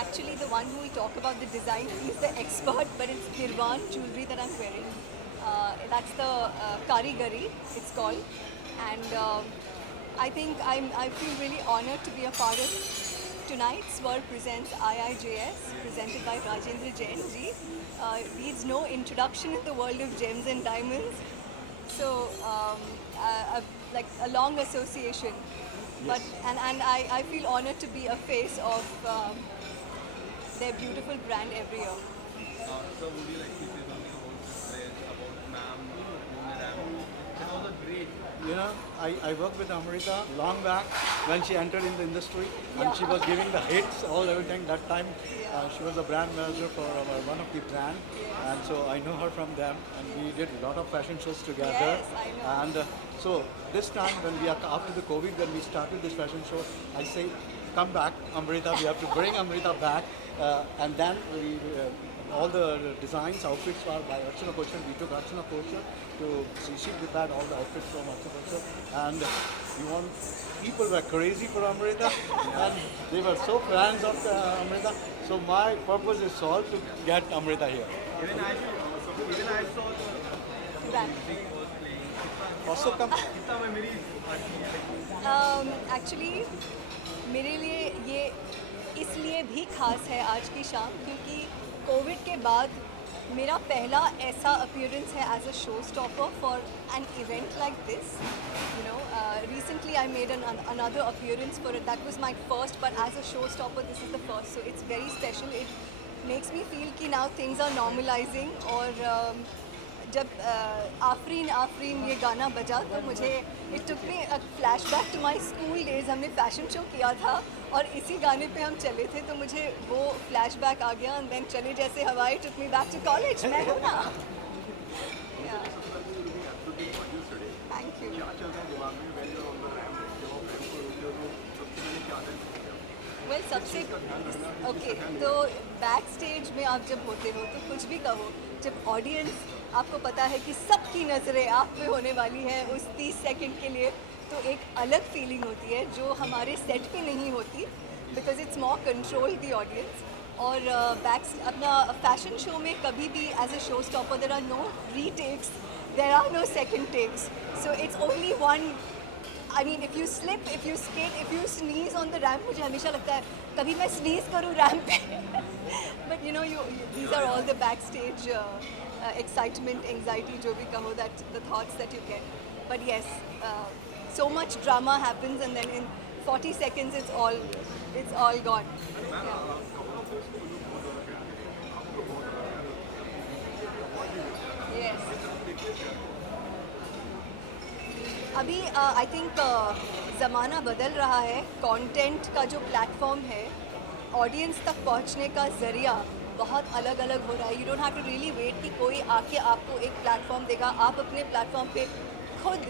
Actually, the one who will talk about the design, he's the expert, but it's Kirwan jewelry that I'm wearing. That's the Karigari, it's called. And I feel really honored to be a part of tonight's Swarb Presents IIJS, presented by Rajendra Jain ji. Needs no introduction in the world of gems and diamonds. So, like a long association. But I feel honored to be a face of their beautiful brand every year. So would you like to say something about this pledge, about ma'am, Ma'am? It was a great. You know, I worked with Amrita long back when she entered in the industry, and Yeah. she was giving the hits, all everything. That time, Yeah. she was a brand manager for one of the brand, and so I know her from them, and we did a lot of fashion shows together. Yes, I know. And so this time, when we are after the COVID, when we started this fashion show, I say, come back, Amrita. We have to bring Amrita back, and then we. All the designs, outfits are by Archana Koshan. We took Archana Koshan to she prepared all the outfits from Archana Koshan, and people were crazy for Amrita, and they were so fans of Amrita. So my purpose is solved to get Amrita here. Even I saw the Brand. music was playing. Also come. कितना मैं मेरी actually मेरे लिए ये इसलिए भी खास है आज की शाम क्योंकि कोविड के बाद मेरा पहला ऐसा अपीयरेंस है as a show stopper for an event like this you know recently I made another appearance for it. That was my first, but as a show stopper this is the first, so it's very special. It makes me feel कि now things are normalizing. और जब आफरीन आफरीन ये गाना बजा तो मुझे it took me a flashback to my school days. हमने fashion show किया था और इसी गाने पे हम चले थे, तो मुझे वो फ्लैशबैक आ गया. एंड देन चले जैसे हवाई टुक मी बैक टू कॉलेज. मैं हूँ ना. Thank you. वेल सबसे ओके तो बैक स्टेज में आप जब होते हो तो कुछ भी कहो, जब ऑडियंस आपको पता है कि सबकी नज़रें आप पे होने वाली है उस 30 सेकंड के लिए, तो एक अलग फीलिंग होती है जो हमारे सेट पे नहीं होती, because it's more control the audience. और अपना फैशन शो में कभी भी as a show stopper there are no retakes, there are no second takes, so it's only one. I mean, if you slip, if you skate, if you sneeze on the ramp, मुझे हमेशा लगता है कभी मैं sneeze करूँ ramp पे. But you know, these are all the backstage excitement, anxiety, जो भी कहो, that the thoughts that you get. But yes, so much drama happens, and then in 40 seconds, it's all gone. Yeah. Yes. अभी I think ज़माना बदल रहा है. Content का जो प्लेटफॉर्म है, ऑडियंस तक पहुंचने का ज़रिया बहुत अलग अलग हो रहा है. You don't have to really wait कि कोई आके आपको एक प्लेटफॉर्म देगा. आप अपने प्लेटफॉर्म पे खुद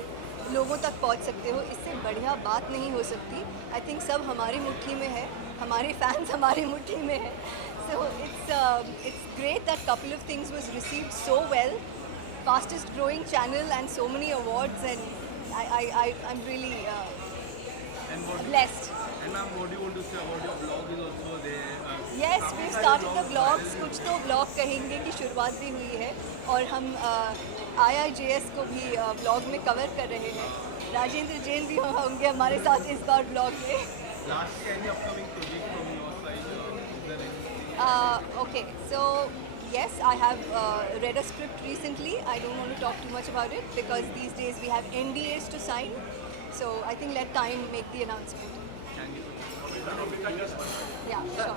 लोगों तक पहुंच सकते हो. इससे बढ़िया बात नहीं हो सकती. आई थिंक सब हमारी मुट्ठी में है, हमारे फैंस हमारी मुट्ठी में है. So it's great that couple of things was received so well. Fastest growing channel and so many awards, and I'm really blessed. And ma'am, what do you want to say about your blog is also there? Yes, we've started the vlogs. कुछ तो vlog कहेंगे कि शुरुआत भी हुई है, और हम IIJS को भी vlog में कवर कर रहे हैं. राजेंद्र जैन भी होंगे हमारे साथ इस बार vlog में. Lastly, any upcoming project from your side? Is there any? Okay, so yes, I have read a script recently. I don't want to talk too much about it because these days we have NDAs to sign. So I think let time make the announcement. Can you? Yeah, sure.